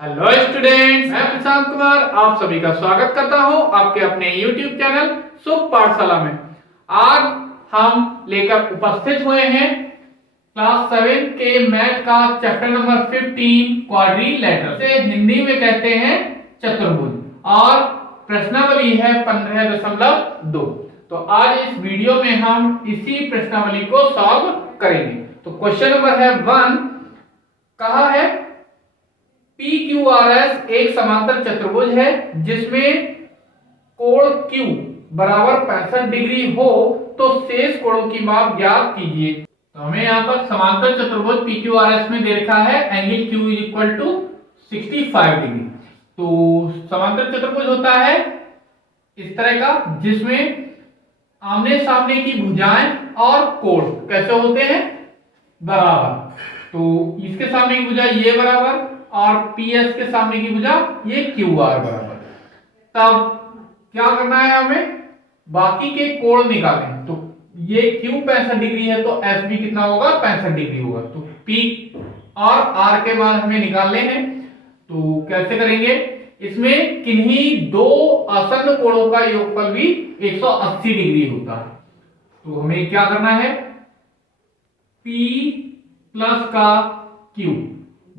Hello students, मैं प्रशांत कुमार आप सभी का स्वागत करता हूं आपके अपने YouTube चैनल शुभ पाठशाला में। आज हम लेकर उपस्थित हुए हैं क्लास 7 के मैथ का चैप्टर नंबर 15 क्वाड्रिलेटरल से हिंदी में कहते हैं चतुर्भुज और प्रश्नावली है 15.2। तो आज इस वीडियो में हम इसी प्रश्नावली को सॉल्व करेंगे। तो क्वेश्चन नंबर है 1, कहा है PQRS एक समांतर चतुर्भुज है जिसमें कोण Q बराबर 65 डिग्री हो तो शेष कोणों की माप ज्ञात कीजिए। तो हमें यहाँ पर समांतर चतुर्भुज PQRS में दे रखा है एंगल Q इक्वल टू 65 डिग्री। तो समांतर चतुर्भुज होता है इस तरह का जिसमें आमने सामने की भुजाएं और कोण कैसे होते हैं, बराबर। तो इसके सामने की भुजा ये बराबर और PS के सामने की भुजा ये QR बराबर। तब क्या करना है, हमें बाकी के कोण निकालने। तो ये Q 65 डिग्री है तो S भी कितना होगा, 65 डिग्री होगा। तो P और R के मान हमें निकालने हैं। तो कैसे करेंगे, इसमें किन्हीं दो आसन्न कोणों का योगफल भी 180 डिग्री होता है। तो हमें क्या करना है, P प्लस का Q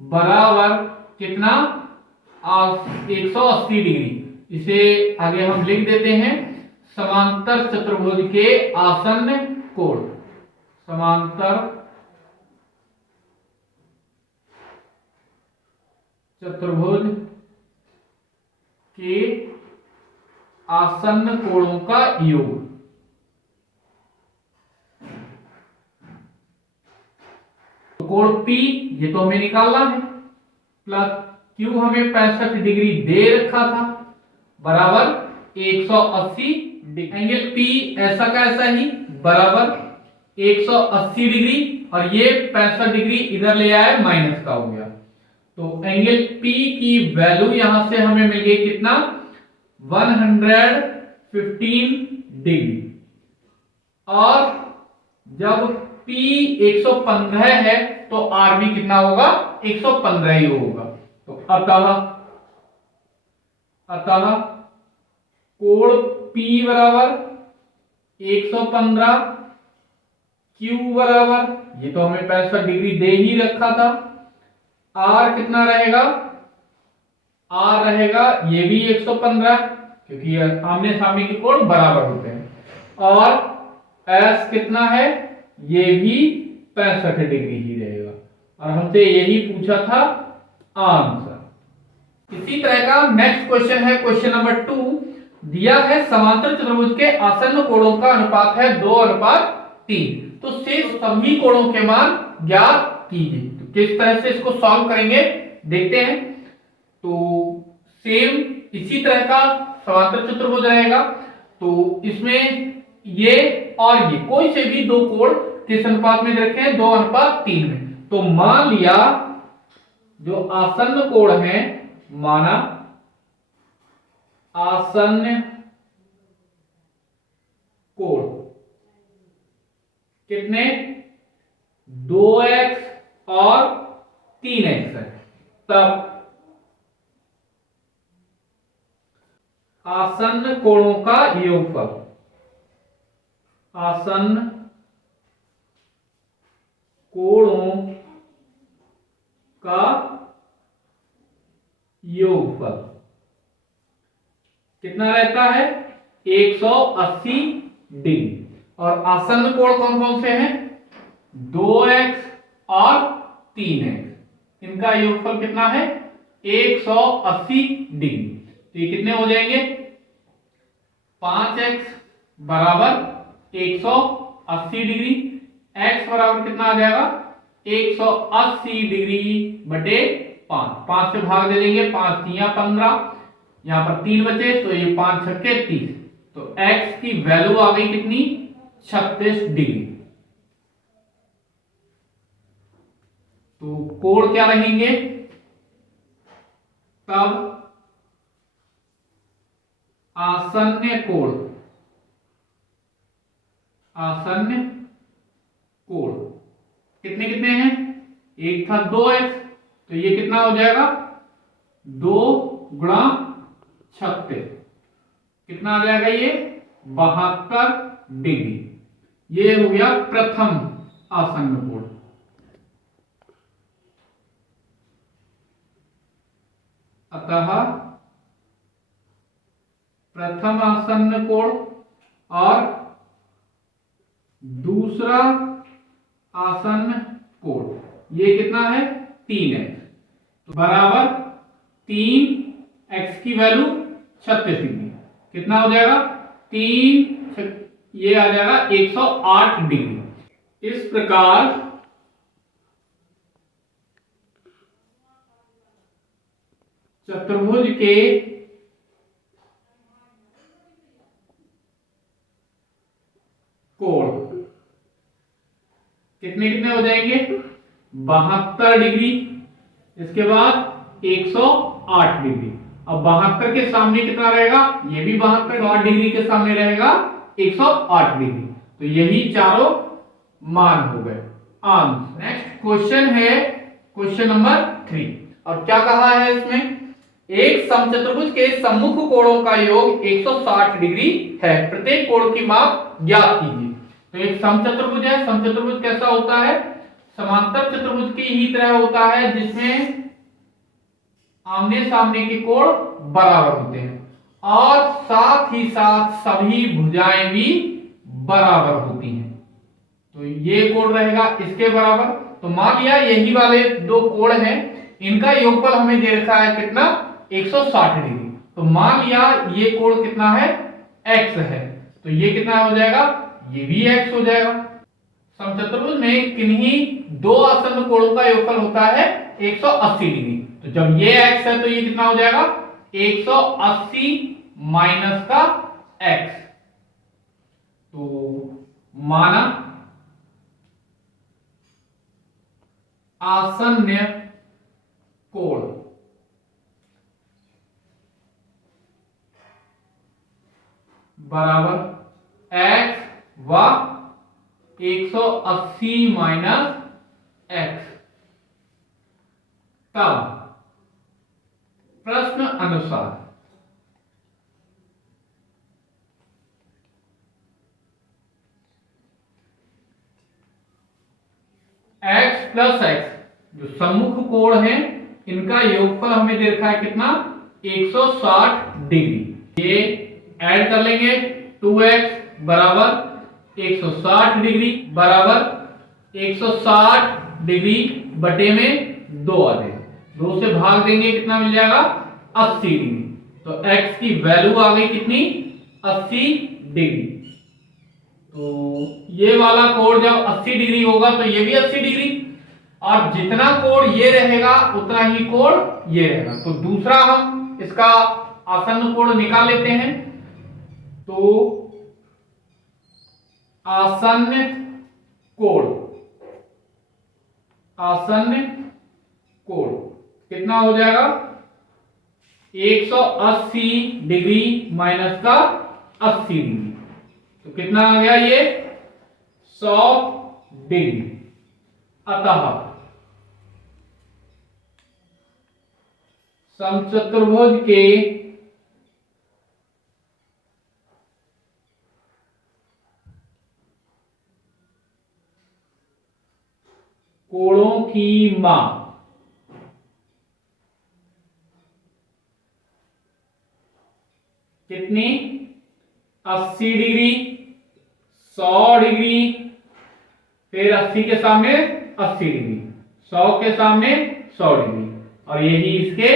बराबर कितना, 180 डिग्री। इसे आगे हम लिख देते हैं समांतर चतुर्भुज के आसन्न कोण। समांतर चतुर्भुज के आसन्न कोणों का योग। कोण P ये तो हमें निकालना है, प्लस Q हमें 65 डिग्री दे रखा था बराबर 180 डिग्री। एंगल P ऐसा का ऐसा ही बराबर 180 डिग्री और ये 65 डिग्री इधर ले आए माइनस का हो गया। तो एंगल P की वैल्यू यहां से हमें मिल गई कितना, 115 डिग्री। और जब P 115 है तो R भी कितना होगा, 115 ही होगा। तो अतः कोण P बराबर 115, Q बराबर ये तो हमें 65 डिग्री दे ही रखा था। R कितना रहेगा, R रहेगा ये भी 115 क्योंकि आमने सामने के कोण बराबर होते हैं। और S कितना है, ये भी 65 डिग्री ही रहेगा। और हमसे यही पूछा था आंसर। इसी तरह का नेक्स्ट क्वेश्चन है क्वेश्चन नंबर 2। दिया है समांतर चतुर्भुज के आसन्न कोणों का अनुपात है 2:3। तो शेष सभी कोणों के मान ज्ञात कीजिए। तो किस तरह से इसको सॉल्व करेंगे देखते हैं। तो सेम इसी तरह का समांतर चतुर्भुज रहेगा। तो इसमें ये और ये कोई से भी दो कोण किस अनुपात में रखे हैं, 2:3 में। तो मान लिया जो आसन्न कोण है, माना आसन्न कोण कितने, 2x और 3x है। तब आसन्न कोणों का योगफल, आसन्न कोणों का योगफल कितना रहता है, 180 डिग्री। और आसन्न कोण कौन कौन से हैं, 2x और 3x। इनका योगफल कितना है, 180 डिग्री। तो ये कितने हो जाएंगे, 5x बराबर 180 डिग्री, x बराबर कितना आ जाएगा, 180 डिग्री बटे 5। 5 से भाग दे देंगे, 5 तिया 15, यहां पर 3 बचे तो ये 5 छक्के 30। तो x की वैल्यू आ गई कितनी, 36 डिग्री। तो कोण क्या रहेंगे, तब आसन्न कोण, आसन्न कोण कितने कितने हैं, एक था 2x तो ये कितना हो जाएगा 2 गुणा 36, कितना आ जाएगा ये 72 डिग्री। ये हो गया प्रथम आसन्न कोण। अतः प्रथम आसन्न कोण और दूसरा आसन्न कोण ये कितना है 3x, तो बराबर 3x की वैल्यू 36 डिग्री, कितना हो जाएगा 3, ये आ जाएगा 108 डिग्री। इस प्रकार चतुर्भुज के कोण कितने कितने हो जाएंगे 72 डिग्री, इसके बाद 108 डिग्री। अब 72 के सामने कितना रहेगा, ये भी 72 डिग्री के सामने रहेगा 108 डिग्री, तो यही चारों मान हो गए आंसर। नेक्स्ट क्वेश्चन है क्वेश्चन नंबर 3, और क्या कहा है इसमें, एक समचतुर्भुज के सम्मुख कोणों का योग 160 डिग्री है, प्रत्येक कोण की माप ज्ञात कीजिए। तो एक समचतुर्भुज है, समचतुर्भुज कैसा होता है, समांतर चतुर्भुज की ही तरह होता है, जिसमें आमने सामने के कोण बराबर होते हैं और साथ ही साथ सभी भुजाएं भी बराबर होती हैं। तो ये कोण रहेगा इसके बराबर। तो मान लिया यही वाले दो कोण हैं, इनका योगफल हमें दे रखा है कितना 160 डिग्री, तो मान लिया ये कोण कितना है x है, तो ये कितना हो जाएगा, ये भी x हो जाएगा। समचतुर्भुज में किन्हीं दो आसन्न कोणों का योगफल होता है 180 डिग्री, तो जब ये x है तो ये कितना हो जाएगा 180 माइनस का x। तो माना आसन्न कोण बराबर x व 180 माइनस x, तब प्रश्न अनुसार x प्लस x जो सम्मुख कोण है इनका योगफल हमें दे रखा है कितना 160 डिग्री। ये ऐड कर लेंगे 2x बराबर 160 डिग्री बराबर 160 डिग्री बटे में 2 आ जाएगा, 2 से भाग देंगे कितना मिल जाएगा 80 डिग्री। तो x की वैल्यू आ गई कितनी 80 डिग्री। तो ये वाला कोण जब 80 डिग्री होगा तो ये भी 80 डिग्री, और जितना कोण ये रहेगा उतना ही कोण ये रहेगा। तो दूसरा हम इसका आसन्न कोण निकाल लेते हैं। तो आसन्न कोण, आसन्न कोण कितना हो जाएगा 180 डिग्री माइनस का 80 डिग्री, तो कितना आ गया ये 100 डिग्री। अतः समचतुर्भुज के कोणों की माप कितनी 80 डिग्री, 100 डिग्री, फिर 80 के सामने 80 डिग्री, 100 के सामने 100 डिग्री, और यही इसके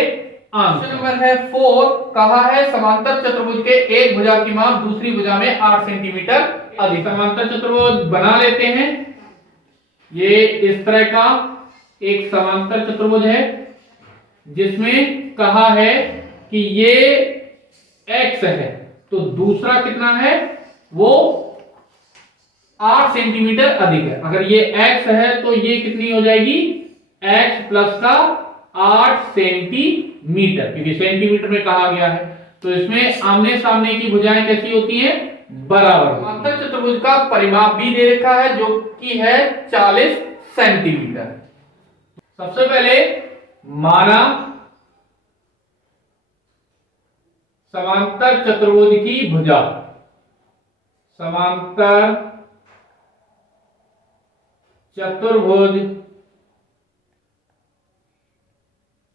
आंसर। नंबर है 4, कहा है समांतर चतुर्भुज के एक भुजा की माप दूसरी भुजा में 8 सेंटीमीटर अधिक। समांतर चतुर्भुज बना लेते हैं। ये इस तरह का एक समांतर चतुर्भुज है जिसमें कहा है कि ये x है, तो दूसरा कितना है वो 8 सेंटीमीटर अधिक है। अगर ये x है तो ये कितनी हो जाएगी x प्लस का 8 सेंटीमीटर, क्योंकि सेंटीमीटर में कहा गया है। तो इसमें आमने सामने की भुजाएं कैसी होती हैं बराबर। समांतर चतुर्भुज का परिमाप भी दे रखा है जो कि है 40 सेंटीमीटर। सबसे पहले माना समांतर चतुर्भुज की भुजा, समांतर चतुर्भुज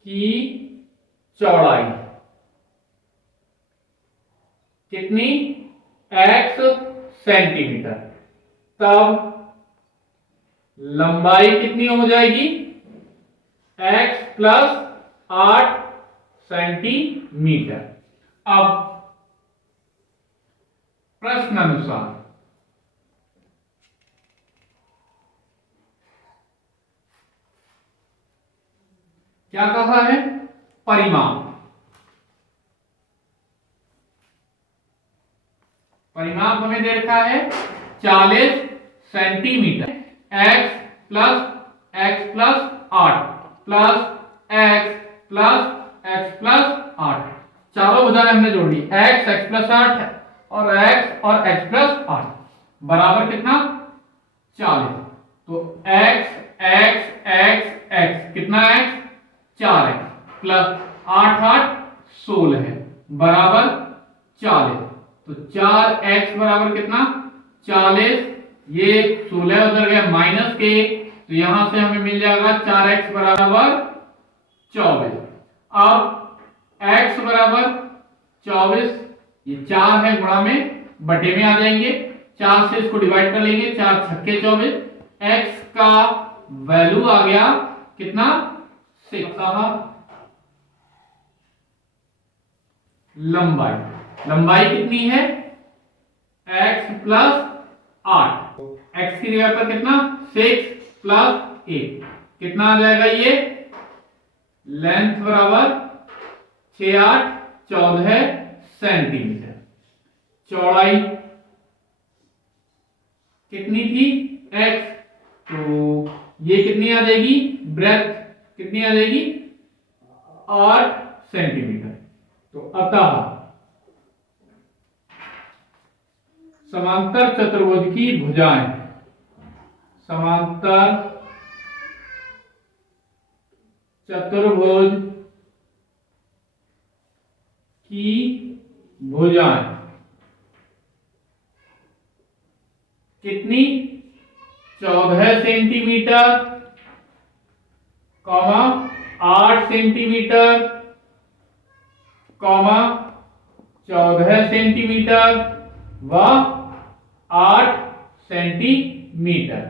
की चौड़ाई कितनी? x centimetre. तब लंबाई कितनी हो जाएगी? x plus 8 centimetre. अब प्रश्न अनुसार क्या कहा है? परिमाप। परिमाप हमें दे रखा है 40 centimetre. x plus 8 plus x plus 8, चारों भुजाएं हमने जोड़ ली। x प्लस 8 और x प्लस 8 बराबर कितना? 40। तो x कितना? x 4x प्लस 8 16 है बराबर 40। तो 4x बराबर कितना? 40। ये 16 उधर गया माइनस के, तो यहां से हमें मिल जाएगा 4x बराबर 24। अब x बराबर 24, ये 4 है गुणा में बटे में आ जाएंगे, 4 से इसको डिवाइड कर लेंगे, 4 छक्के 24। x का वैल्यू आ गया कितना? 6। लंबाई कितनी है? x प्लस 8, x की जगह पर कितना? 6 प्लस 8 कितना आ जाएगा? ये लेंथ बराबर 6 8 14 सेंटीमीटर। चौड़ाई कितनी थी? x, तो ये कितनी आ जाएगी? ब्रेथ कितनी आ जाएगी? 8 सेंटीमीटर। तो अतः समांतर चतुर्भुज की भुजाएं, समांतर चतुर्भुज की भुजाएं कितनी? 14 सेंटीमीटर, 8 सेंटीमीटर, 14 सेंटीमीटर व 8 सेंटीमीटर।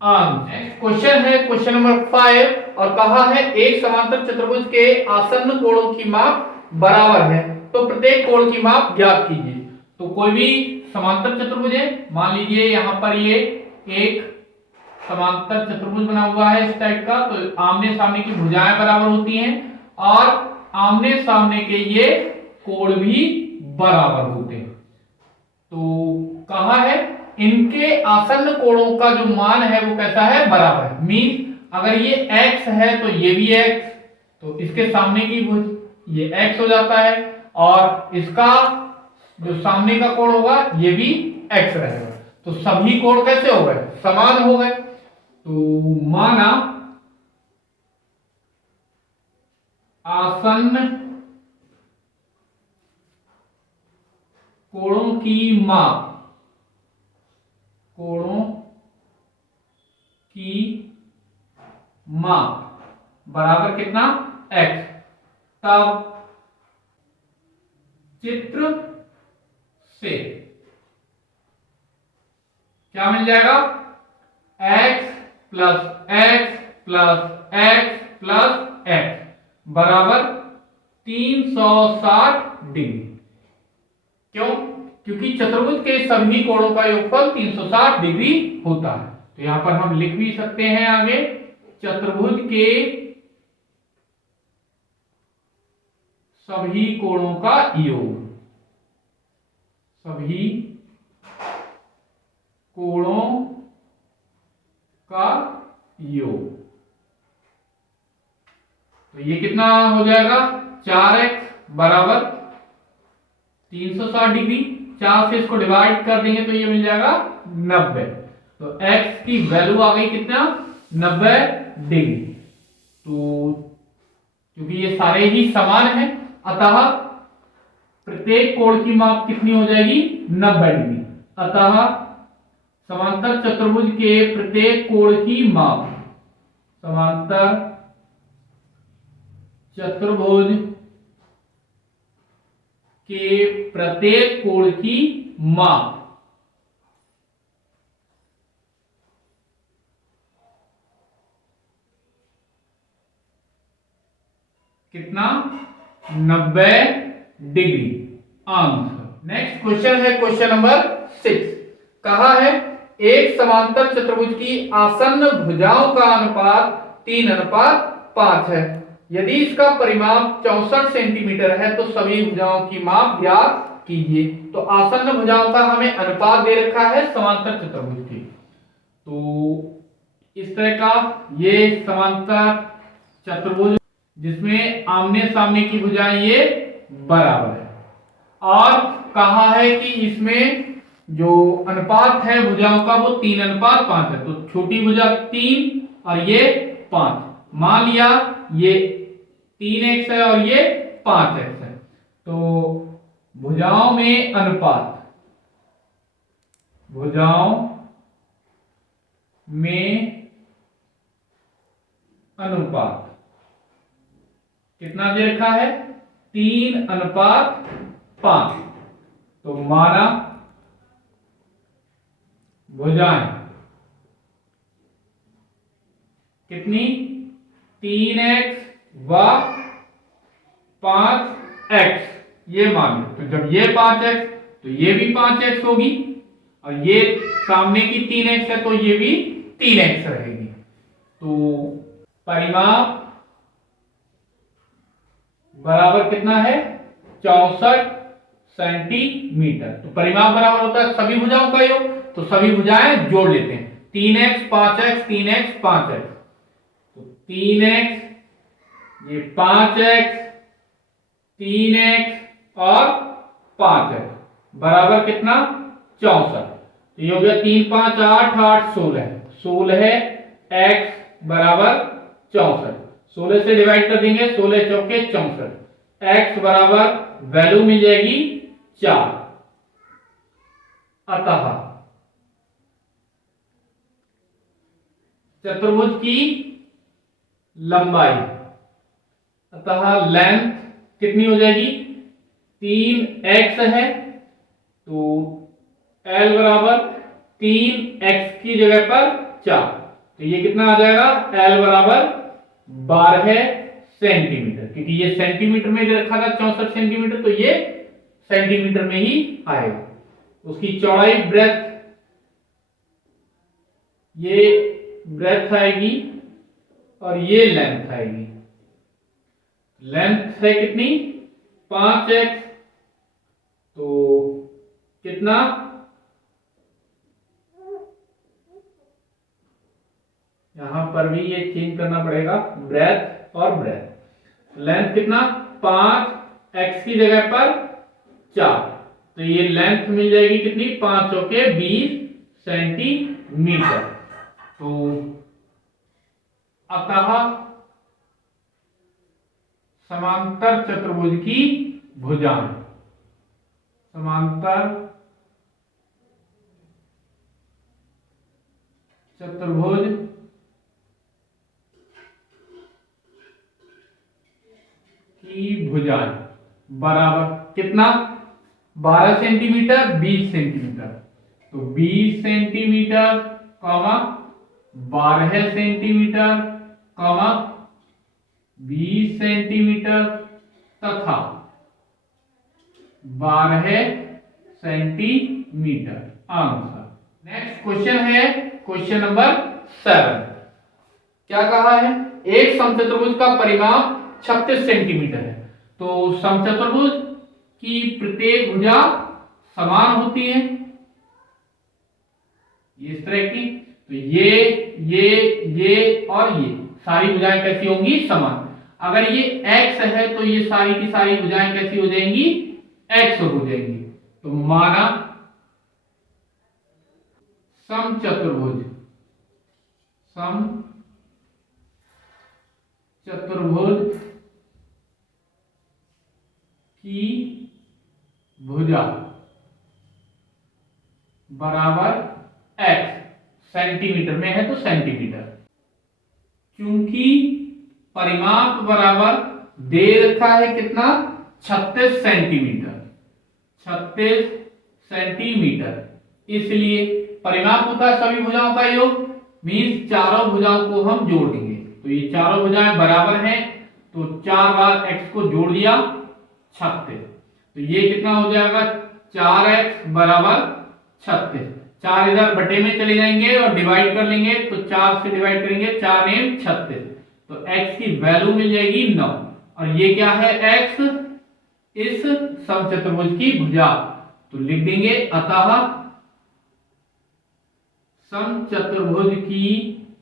नेक्स्ट क्वेश्चन है क्वेश्चन नंबर 5, और कहा है एक समांतर चतुर्भुज के आसन्न कोणों की माप बराबर है, तो प्रत्येक कोण की माप ज्ञात कीजिए। तो कोई भी समांतर चतुर्भुज है, मान लीजिए यहां पर ये एक समांतर चतुर्भुज बना हुआ है इस टाइप का, तो आमने सामने की भुजाएं बराबर होती हैं और आमने सामने के ये कोण भी बराबर होते हैं। तो कहा है इनके आसन्न कोणों का जो मान है वो कैसा है? बराबर है। मीन अगर ये x है तो ये भी x, तो इसके सामने की भुज ये x हो जाता है और इसका जो सामने का कोण होगा ये भी x रहेगा। तो सभी कोण कैसे हो गए? समान हो गए। तो माना आसन्न कोणों की माप, कोणों की माप बराबर कितना? x। तब चित्र से क्या मिल जाएगा? x plus x plus x plus x बराबर 360 डिग्री। क्यों? क्योंकि चतुर्भुज के सभी कोणों का योगफल 360 डिग्री होता है। तो यहां पर हम लिख भी सकते हैं आगे, चतुर्भुज के सभी कोणों का योग, सभी कोणों का योग। तो ये कितना हो जाएगा? 4x बराबर 360 डिग्री, 4 से इसको डिवाइड कर देंगे तो ये मिल जाएगा 90। तो x की वैल्यू आ गई कितना? 90 डिग्री। तो क्योंकि ये सारे ही समान हैं, अतः प्रत्येक कोण की माप कितनी हो जाएगी 90 डिग्री। अतः समांतर चतुर्भुज के प्रत्येक कोण की माप, समांतर चतुर्भुज के प्रत्येक कोण की माप कितना 90 डिग्री। आंसर। नेक्स्ट क्वेश्चन है क्वेश्चन नंबर 6। कहा है एक समांतर चतुर्भुज की आसन्न भुजाओं का अनुपात 3:5 है। यदि इसका परिमाप 64 सेंटीमीटर है तो सभी भुजाओं की माप ज्ञात कीजिए। तो आसन्न भुजाओं का हमें अनुपात दे रखा है समांतर चतुर्भुज की। तो इस तरह का ये समांतर चतुर्भुज जिसमें आमने सामने की भुजाएं ये बराबर है, और कहा है कि इसमें जो अनुपात है भुजाओं का वो 3:5 है। तो छोटी भुजा 3 और ये 5। मान लिया ये 3x है और ये 5x है। तो भुजाओं में अनुपात, भुजाओं में अनुपात कितना दे रखा है 3:5। तो माना भुजाएं कितनी 3x व 5x, ये मान लो। तो जब ये 5x तो ये भी 5x होगी, और ये सामने की 3x है तो ये भी 3x रहेगी। तो परिमाप बराबर कितना है 64 सेंटीमीटर। तो परिमाप बराबर होता है सभी भुजाओं का योग। तो सभी भुजाएं जोड़ लेते हैं 3x 5x 3x 5x। तो 3x ये 5x 3x और 5x बराबर कितना 64। तो ये हो गया 3 5 8 8 16 16 x बराबर 64। 16 से डिवाइड कर देंगे 16 चौके 64। x बराबर वैल्यू मिल जाएगी 4। अतः चतुर्भुज की लंबाई, अतः लेंथ कितनी हो जाएगी 3x है। तो L बराबर 3x की जगह पर 4। तो ये कितना आ जाएगा L बराबर 12 सेंटीमीटर, क्योंकि ये सेंटीमीटर में दे रखा था 64 सेंटीमीटर, तो ये सेंटीमीटर में ही आएगा। उसकी चौड़ाई ब्रेथ, ये ब्रेथ आएगी और ये लेंथ आएगी। लेंथ है कितनी 5x, तो कितना यहां पर भी ये चेंज करना पड़ेगा ब्रेथ और ब्रेथ। लेंथ कितना 5x की जगह पर 4। तो ये लेंथ मिल जाएगी कितनी 5 चौके 20 सेंटीमीटर। तो अतः समांतर चतुर्भुज की भुजाएं, समांतर चतुर्भुज की भुजाएं बराबर कितना 12 सेंटीमीटर 20 सेंटीमीटर। तो 20 centimetre comma 12 centimetre comma 20 centimetre तथा 12 सेंटीमीटर। आंसर। नेक्स्ट क्वेश्चन है क्वेश्चन नंबर 7। क्या कहा है एक समचतुर्भुज का परिमाप 36 सेंटीमीटर है। तो समचतुर्भुज की प्रत्येक भुजा समान होती है इस तरह की। तो ये और ये सारी भुजाएं कैसी होंगी समान। अगर ये x है तो ये सारी की सारी भुजाएं कैसी हो जाएंगी x हो जाएंगी। तो माना समचतुर्भुज की भुजा बराबर x, सेंटीमीटर में है तो सेंटीमीटर। चूंकि परिमाप बराबर दे रखा है कितना, 36 सेंटीमीटर, 36 सेंटीमीटर, इसलिए परिमाप होता है सभी भुजाओं का योग, मीन्स चारों भुजाओं को हम जोड़ देंगे। तो ये चारों भुजाएं बराबर हैं, तो 4 बार x को जोड़ दिया 36, तो ये कितना हो जाएगा 4x बराबर 36। 4 इधर बटे में चले जाएंगे और डिवाइड कर लेंगे, तो 4 से डिवाइड करेंगे, 4 ने 36, तो x की वैल्यू मिल जाएगी 9। और ये क्या है, x इस समचतुर्भुज की भुजा, तो लिख देंगे अतः समचतुर्भुज की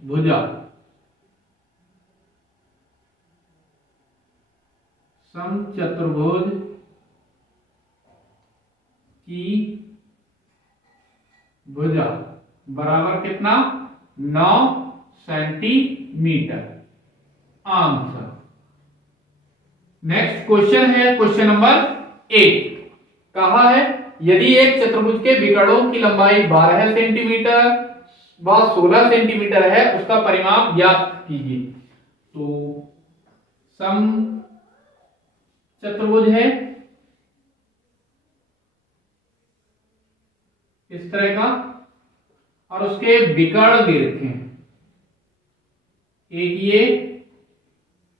भुजा, समचतुर्भुज की भुजा बराबर कितना, 9 सेंटीमीटर। आंसर। नेक्स्ट क्वेश्चन है क्वेश्चन नंबर 8। कहा है यदि एक चतुर्भुज के विकर्णों की लंबाई 12 सेंटीमीटर व 16 सेंटीमीटर है, उसका परिमाप ज्ञात कीजिए। तो सम चतुर्भुज है इस तरह का, और उसके विकर्ण दे रखे हैं, एक ये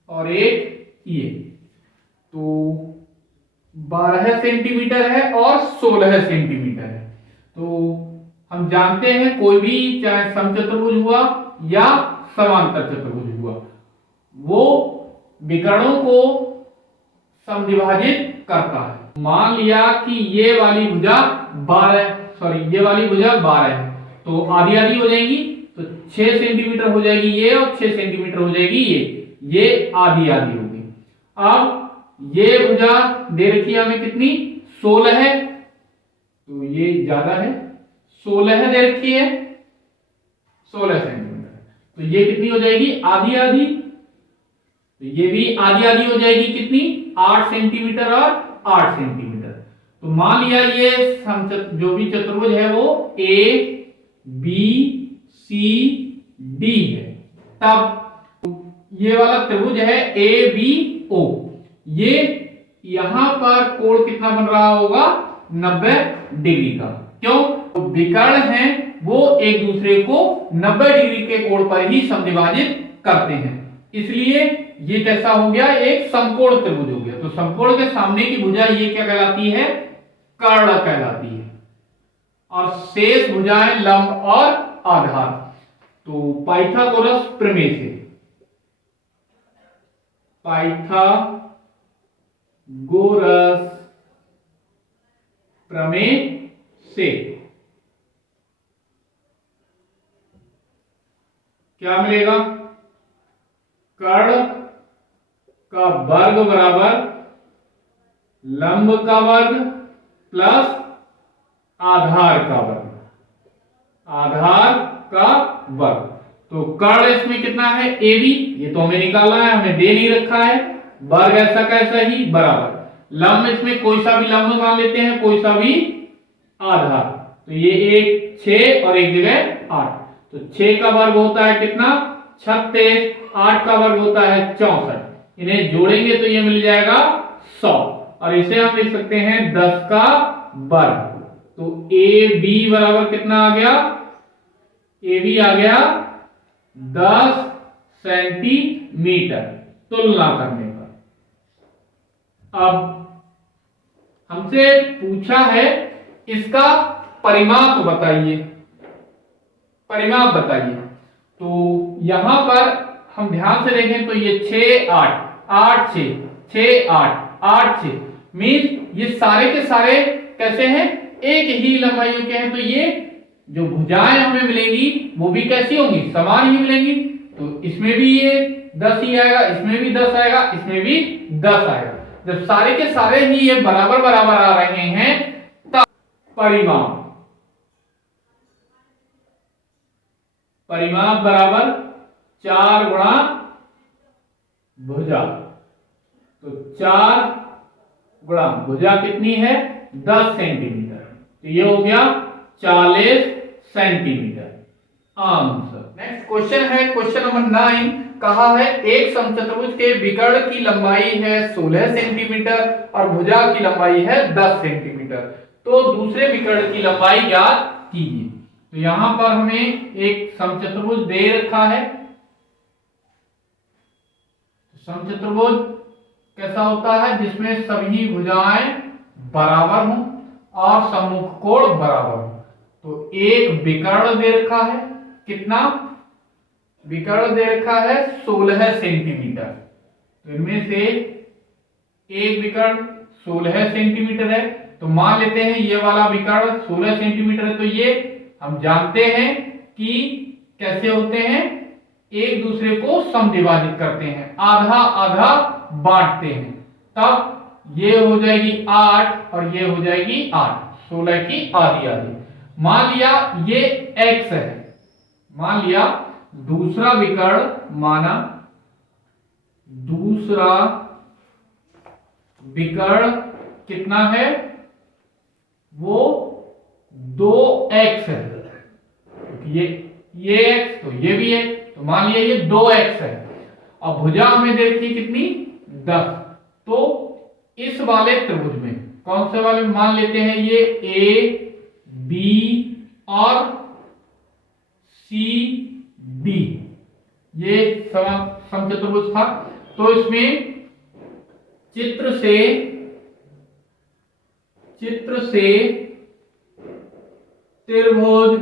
और एक ये, तो 12 सेंटीमीटर है और 16 सेंटीमीटर है। तो हम जानते हैं कोई भी चाहे समचतुर्भुज हुआ या समांतर चतुर्भुज हुआ, वो विकर्णों को समद्विभाजित करता है। मान लिया कि ये वाली भुजा 12 है, तो आधी आधी हो जाएगी, तो 6 सेंटीमीटर हो जाएगी ये और 6 सेंटीमीटर हो जाएगी ये आधी आधी होगी। अब ये भुजा दे रखी है हमें कितनी, 16 है, तो ये ज्यादा है, 16 दे रखी है 16 सेंटीमीटर, तो ये कितनी हो जाएगी, आधी आधी, तो ये भी आधी आधी हो जाएगी कितनी, 8 सेंटीमीटर और 8 सेंटीमीटर। तो मान लिया ये जो भी चतुर्भुज है वो ए बी सी डी है, तब ये वाला त्रिभुज है ए बी ओ, ये यहां पर कोण कितना बन रहा होगा, 90 डिग्री का। क्यों, तो विकर्ण हैं वो एक दूसरे को 90 डिग्री के कोण पर ही समद्विभाजित करते हैं, इसलिए ये कैसा हो गया, एक समकोण त्रिभुज हो गया। तो समकोण के सामने की भुजा ये क्या कहलाती है, कर्ण कहलाती है, और शेष भुजाएं लंब और आधार। तो पाइथागोरस प्रमेय से, पाइथागोरस प्रमेय से क्या मिलेगा, कर्ण का वर्ग बराबर लंब का वर्ग प्लस आधार का वर्ग, आधार का वर्ग। तो कर्ण इसमें कितना है, ए बी, ये तो हमें निकालना है, हमें दे नहीं रखा है, वर्ग ऐसा कैसा ही बराबर, लंब इसमें कोई सा भी लंब मान लेते हैं, कोई सा भी आधार, तो ये एक 6 और एक जगह 8, तो 6 का वर्ग होता है कितना, 36, 8 का वर्ग होता है 64, इन्हें जोड़ेंगे तो ये मिल जाएगा 100, और इसे हम लिख सकते हैं 10 का वर्ग। तो ए बी बराबर कितना आ गया, ए बी आ गया 10 सेंटीमीटर तुलना करने पर। अब हमसे पूछा है इसका परिमाप बताइए, परिमाप बताइए। तो यहां पर हम ध्यान से देखें तो ये 6 8 8 6 6 8 8 6 मीन्स ये सारे के सारे कैसे हैं, एक ही लंबाई के हैं, तो ये जो भुजाएं हमें मिलेंगी वो भी कैसी होंगी, समान ही मिलेंगी। तो इसमें भी ये 10 ही आएगा, इसमें भी 10 आएगा, इसमें भी 10 आएगा। जब सारे के सारे ही ये बराबर बराबर आ रहे हैं तब परिमाप, परिमाप बराबर 4 गुणा भुजा, तो 4 गुणा भुजा कितनी है 10 सेंटीमीटर। तो ये हो गया 40 सेंटीमीटर आंसर। नेक्स्ट क्वेश्चन है क्वेश्चन नंबर 9। कहा है एक समचतुर्भुज के विकर्ण की लंबाई है 16 सेंटीमीटर और भुजा की लंबाई है 10 सेंटीमीटर। तो दूसरे विकर्ण की लंबाई ज्ञात कीजिए। तो यहां पर हमें एक समचतुर्भुज दे रखा है। समचतुर्भुज कैसा होता है? जिसमें सभी भुजाएं बराबर हों और सम्मुख कोण बराबर हो। तो एक विकर्ण दे रखा है, कितना विकर्ण दे रखा है? 16 सेंटीमीटर। तो इनमें से एक विकर्ण 16 सेंटीमीटर है। तो मान लेते हैं ये वाला विकर्ण 16 सेंटीमीटर है। तो ये हम जानते हैं कि कैसे होते हैं, एक दूसरे को समद्विभाजित करते हैं, आधा आधा बांटते हैं। तब ये हो जाएगी 8 और ये हो जाएगी 8, 16 की आधी आधी। मान लिया ये x है, मान लिया दूसरा विकर्ण, माना दूसरा विकर्ण कितना है? वो 2x है। ये x तो ये भी है, तो मान लिया ये 2x है। अब भुजा हमें दे रखी कितनी? 10। तो इस वाले त्रिभुज में, कौन से वाले में? मान लेते हैं ये A B और C D, ये समचतुर्भुज था। तो इसमें चित्र से त्रिभुज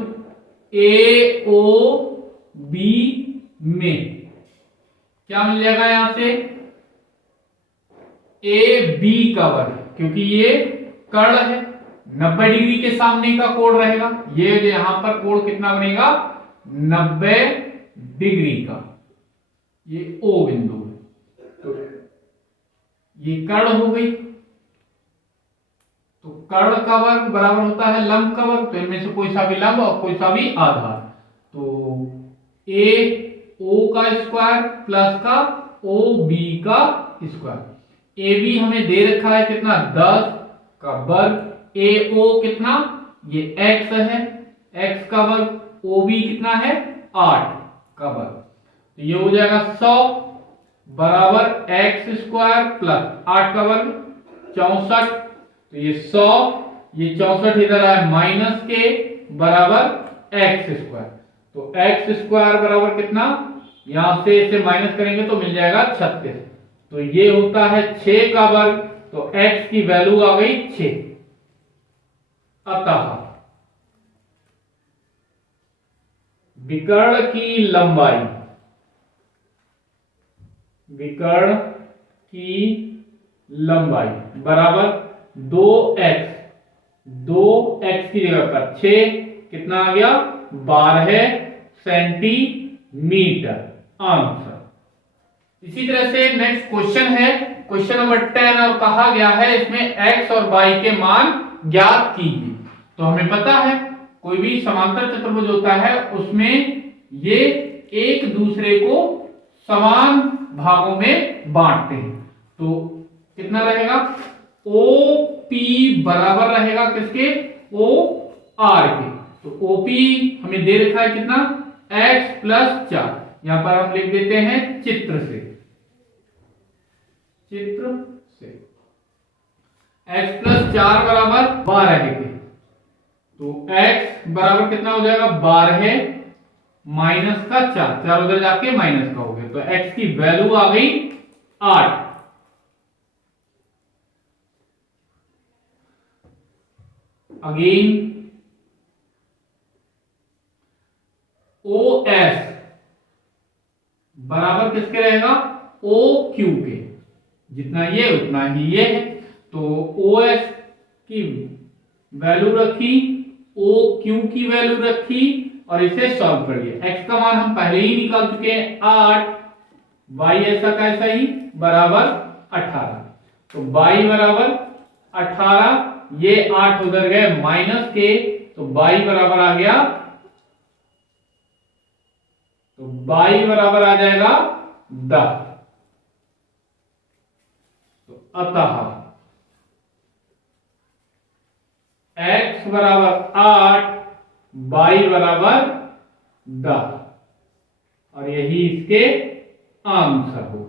AOB में क्या मिल जाएगा? यहां से AB का वर्ग, क्योंकि ये कर्ण है, 90 डिग्री के सामने का कोण रहेगा। ये यहां पर कोण कितना बनेगा? 90 डिग्री का। ये O बिंदु है, तो ये कर्ण हो गई। तो कर्ण का वर्ग बराबर होता है लंब का वर्ग। तो इनमें से कोई सा भी लंब और कोई सा भी आधार। तो A O का स्क्वायर प्लस का O B का स्क्वायर। ए बी हमें दे रखा है कितना? 10 का वर्ग। AO कितना? ये x है, x का वर्ग। OB कितना है? 8 का वर्ग। तो ये हो जाएगा 100 बराबर x स्क्वायर प्लस 8 का वर्ग 64। तो ये 100, ये 64 इधर है माइनस के बराबर x स्क्वायर। तो x स्क्वायर बराबर कितना? यहां से इसे माइनस करेंगे तो मिल जाएगा 36। तो ये होता है 6 का वर्ग। तो x की वैल्यू आ गई 6। अतः विकर्ण की लंबाई, विकर्ण की लंबाई बराबर 2x, 2x की जगह पर 6 कितना आ गया? 12 सेंटीमीटर आंसर। इसी तरह से नेक्स्ट क्वेश्चन है क्वेश्चन नंबर 10 और कहा गया है इसमें x और y के मान ज्ञात कीजिए। तो हमें पता है कोई भी समांतर चतुर्भुज होता है उसमें ये एक दूसरे को समान भागों में बांटते हैं। तो कितना रहेगा? OP बराबर रहेगा किसके? OR के। तो OP हमें दे रखा है कितना? x plus 4। यहां पर हम लिख देते हैं चित्र से x प्लस 4 बराबर 12 के। तो x बराबर कितना हो जाएगा? 12 माइनस का 4, 4 उधर जाके माइनस का हो गया। तो x की वैल्यू आ गई 8। अगेन OS बराबर किसके रहेगा? OQ के। जितना ये उतना ही ये है। तो OS की वैल्यू रखी, OQ की वैल्यू रखी और इसे सॉल्व कर लिया। x का मान हम पहले ही निकाल चुके हैं 8, y ऐसा कैसा ही बराबर 18। तो y बराबर 18, ये 8 उधर गए माइनस के, तो y बराबर आ गया, तो y बराबर आ जाएगा 10। तो अतः x बराबर 8, y बराबर 10 और यही इसके आंसर होगा।